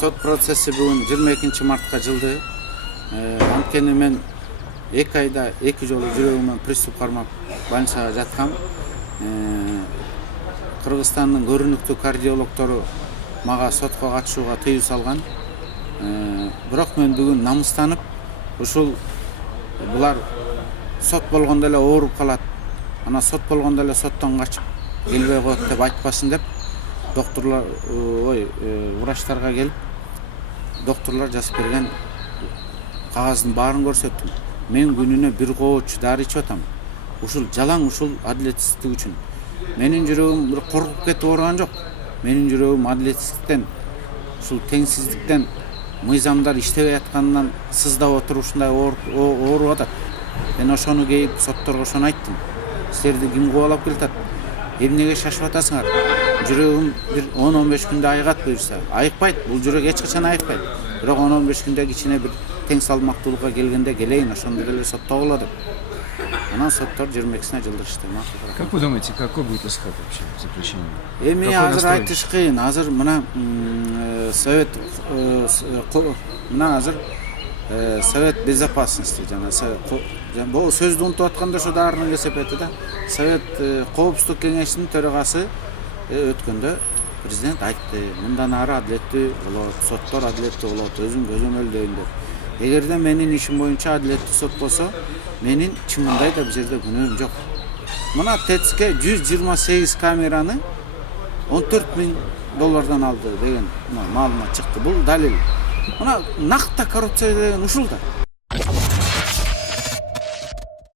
сот процесси бүгүн 22 мартка жылды. Анткени мен 2 айда 2 жолу жүрөгүмөн приступ кармап больницага жаткам. Кыргызстандын көрүнүктүү кардиологтору мага сотко катышууга тыюу салган. Бирок мен бүгүн намыстанып, ушул булар сот болгондо эле ооруп калат. Ана сот болгондо эле соттон качып келбей коет деп айтпасын деп докторлор врачтарга келип докторлор жазып берген кагаздын баарын көрсөттүм. Мен күнүнө 1 кооч дары ичип атам. Ушул жалаң ушул адилетсиздик үчүн. Менин жүрөгүм бир коркуп кетип ооруган жок. Менин жүрөгүм адилетсиздиктен, ушул теңсиздиктен, мыйзамдар иштебей атканынан сыздап отуруп ушундай ооруп атат. Мен ошону кейип сотторго ошону айттым. Силерди ким кубалап келатат? Эмнеге шашып атасыңар? Жүрөгүм бир 10-15 күндө айыгат буюрса. Айыкпайт, бул жүрөк эч качан айыкпайт. Бирок 10-15 күндө кичине бир тең салмактуулукка келгенде келейин, ошондо деле соттогула деп. Анан соттор 22-сине жылдырышты. Как вы думаете, какой будет исход вообще заключения? Эми азыр айтыш кыйын. Азыр мына совет Совет безопасности бул сөздү унутуп атканда ошо даарынын кесепети да. Совет коопсуздук кеңешинин төрагасы өткөндө президент айтты, мындан ары адилеттүү болот, соттор адилеттүү болот, өзүм көзөмөлдөйм деп. Эгерде менин ишим боюнча адилеттүү сот болсо, менин чынында да бул жерде күнөөм жок. Мына ТЦК 128 камераны $14.000 алды деген маалымат чыкты. Бул далил. Мына накта коррупция деген ушул да.